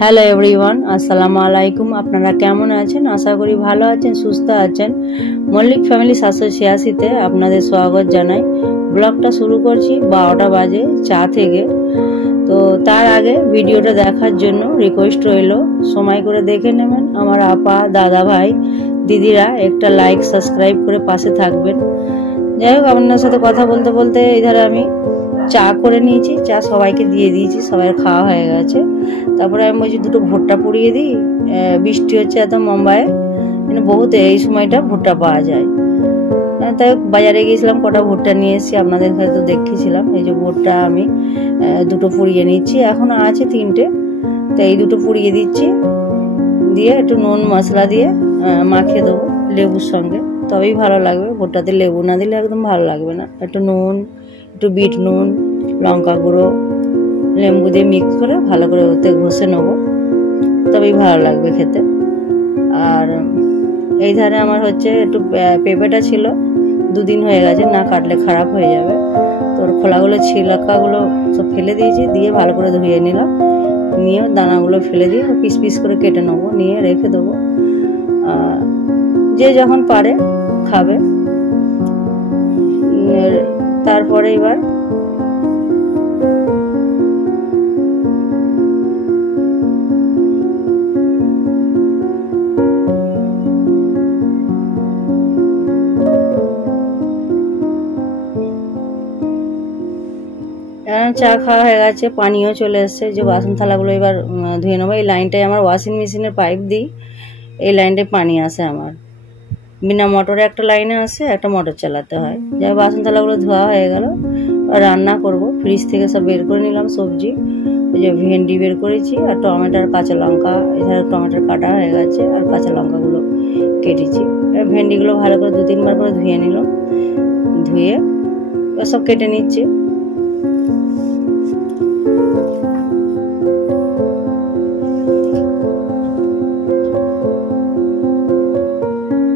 Hello everyone, আসসালামু আলাইকুম। আপনারা কেমন আছেন? আশা করি ভালো আছেন, সুস্থ আছেন। মল্লিক ফ্যামিলি 786-তে আপনাদের স্বাগত জানাই। ব্লগটা শুরু করছি 12টা বাজে চা থেকে। তো তার আগে ভিডিওটা দেখার জন্য রিকোয়েস্ট রইল, সময় করে দেখে নেবেন। আমার আপা, দাদা ভাই, দিদিরা একটা লাইক সাবস্ক্রাইব করে পাশে থাকবেন। যাই হোক, আপনার সাথে কথা বলতে বলতে ইধারে আমি চা করে নিয়েছি, চা সবাইকে দিয়ে দিয়েছি, সবাই খাওয়া হয়ে গেছে। তারপরে আমি বলছি দুটো ভুট্টা পুড়িয়ে দিই, বৃষ্টি হচ্ছে এত মুম্বাইয়ে, বহুত এই সময়টা ভুট্টা পাওয়া যায়। তাই বাজারে গিয়েছিলাম, কটা ভুট্টা নিয়ে এসেছি, আপনাদের হয়তো দেখেছিলাম। এই যে ভুট্টা আমি দুটো পুড়িয়ে নিচ্ছি, এখনো আছে 3টে। তো এই দুটো পুড়িয়ে দিচ্ছি, দিয়ে একটু নুন মশলা দিয়ে মাখিয়ে দেবো লেবুর সঙ্গে, তবেই ভালো লাগবে। ভুট্টাতে লেবু না দিলে একদম ভালো লাগবে না। একটু নুন, একটু বিট নুন, লঙ্কা গুঁড়ো, লেবু দিয়ে মিক্স করে ভালো করে ওতে ঘষে নেবো, তবেই ভালো লাগবে খেতে। আর এই ধারে আমার হচ্ছে একটু পেঁপেটা ছিল, 2 দিন হয়ে গেছে, না কাটলে খারাপ হয়ে যাবে। তোর খোলাগুলো ছিলকাগুলো সব ফেলে দিয়েছি, দিয়ে ভালো করে ধুয়ে নিলাম, নিয়ে দানাগুলো ফেলে দিয়ে পিস পিস করে কেটে নেবো, নিয়ে রেখে দেবো। যে যখন পারে খাবে। তারপরে এবার চা খাওয়া হয়ে গেছে, পানিও চলে এসছে। যে বাসন থালাগুলো এবার ধুয়ে নেবো। এই লাইনটায় আমার ওয়াশিং মেশিনের পাইপ দিই, এই লাইনটায় পানি আসে আমার। বিনা মোটরে একটা লাইনে আসে, একটা মোটর চালাতে হয়। যাই বাসন থালাগুলো ধোয়া হয়ে গেল, রান্না করব। ফ্রিজ থেকে সব বের করে নিলাম সবজি। এই যে ভেন্ডি বের করেছি, আর টমেটোর কাঁচা লঙ্কা, এছাড়া টমেটোর কাটা হয়ে গেছে, আর কাঁচা লঙ্কাগুলো কেটেছি। ভেন্ডিগুলো ভালো করে 2-3 বার করে ধুয়ে নিলাম, ধুয়ে সব কেটে নিচ্ছি।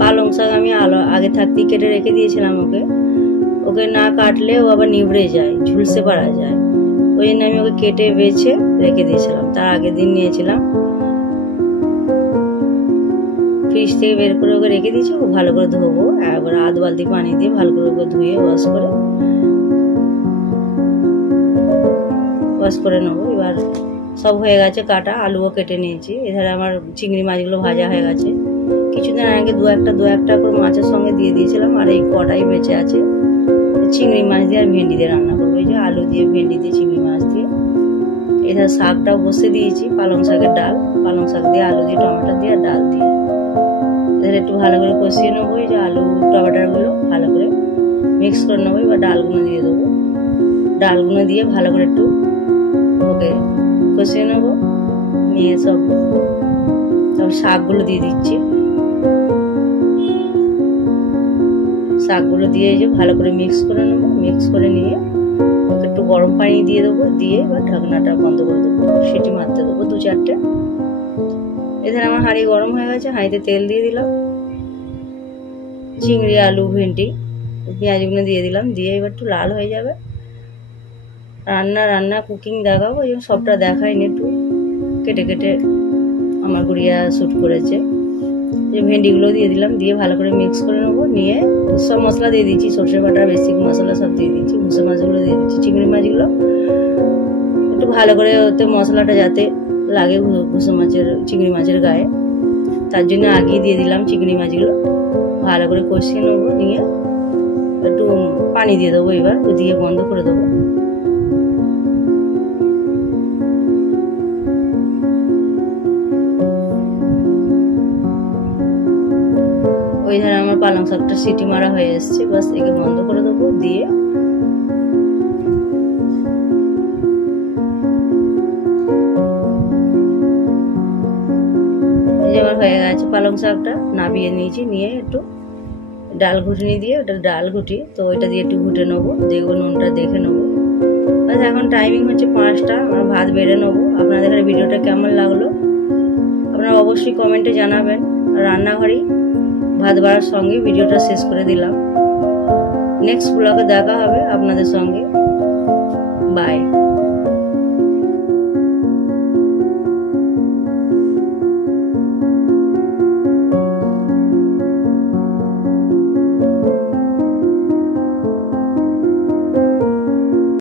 পালং শাক আমি আগে থাকতেই কেটে রেখে দিয়েছিলাম। ওকে না কাটলে ও আবার নিভড়ে যায়, ঝুলসে পারা যায়। ওই জন্য আমি ওকে কেটে বেছে রেখে দিয়েছিলাম। তার আগের দিন নিয়েছিলাম, ফ্রিজ থেকে বের করে ওকে রেখে দিয়েছি। ওকে ভালো করে ধোবো, একবার 1 বালতি পানি দিয়ে ভালো করে ওকে ধুয়ে ওয়াশ করে নেবো। এবার সব হয়ে গেছে কাটা, আলুও কেটে নিয়েছি। এধারে আমার চিংড়ি মাছগুলো ভাজা হয়ে গেছে। কিছুদিন আগে দু একটা করে মাছের সঙ্গে দিয়ে দিয়েছিলাম, আর এই কটাই বেঁচে আছে। চিংড়ি মাছ দিয়ে আর ভেন্ডি দিয়ে রান্না করবো। এই যে আলু দিয়ে, ভেন্ডি দিয়ে, চিংড়ি মাছ দিয়ে। এধারে শাকটাও বসে দিয়েছি, পালং শাকের ডাল, পালং শাক দিয়ে, আলু দিয়ে, টমেটো দিয়ে, আর ডাল দিয়ে। এধারে একটু ভালো করে কষিয়ে নেবো। এই যে আলু টমেটোগুলো ভালো করে মিক্স করে নেবো। এবার ডালগুলো দিয়ে দেবো, ডালগুলো দিয়ে ভালো করে একটু ওকে কষিয়ে নেবো। নিয়ে সব শাকগুলো দিয়ে দিচ্ছি। শাকগুলো দিয়ে যে ভালো করে মিক্স করে নেবো। মিক্স করে নিয়ে ওকে একটু গরম পানি দিয়ে দেবো, দিয়ে এবার ঢাকনাটা বন্ধ করে দেবো, সিটি মারতে দেবো 2-4টে। এখানে আমার হাঁড়ি গরম হয়ে গেছে, হাঁড়িতে তেল দিয়ে দিলাম, চিংড়ি, আলু, ভেন্ডি, পেঁয়াজগুলো দিয়ে দিলাম, দিয়ে এবার একটু লাল হয়ে যাবে। রান্না কুকিং দেখাবো, এই সবটা দেখাইনি, একটু কেটে কেটে আমার গুড়িয়া শ্যুট করেছে। যে ভেন্ডিগুলো দিয়ে দিলাম, দিয়ে ভালো করে মিক্স করে নেবো। নিয়ে সব মশলা দিয়ে দিচ্ছি, সর্ষে বাটা, বেসিক মশলা সব দিয়ে দিচ্ছি। ভুসে মাছগুলো দিয়ে দিচ্ছি, চিংড়ি মাছগুলো একটু ভালো করে ওতে মশলাটা যাতে লাগে ভুসে মাছের, চিংড়ি মাছের গায়ে, তার জন্য আগিয়ে দিয়ে দিলাম চিংড়ি মাছগুলো। ভালো করে কষিয়ে নেবো, নিয়ে একটু পানি দিয়ে দেবো। এবার দিয়ে বন্ধ করে দেবো। ওই ধারে আমার পালং শাকটা সিটি মারা হয়ে এসছে, বাস একে বন্ধ করে দেবো। দিয়ে এই যে আমার হয়ে গেছে পালং শাকটা, নামিয়ে নিয়েছি। নিয়ে একটু ডাল ঘুটনি দিয়ে, ওটা ডাল ঘুটি, তো ওইটা দিয়ে একটু ঘুটে নেবো, দেখবো নুনটা দেখে নেবো। বাস এখন টাইমিং হচ্ছে 5টা, আমরা ভাত বেড়ে নেবো। আপনাদের ভিডিওটা কেমন লাগলো আপনারা অবশ্যই কমেন্টে জানাবেন। রান্নাঘরেই ভাত বাড়ার সঙ্গে ভিডিওটা শেষ করে দিলাম। নেক্সট ব্লগে দেখা হবে আপনাদের সঙ্গে। বাই।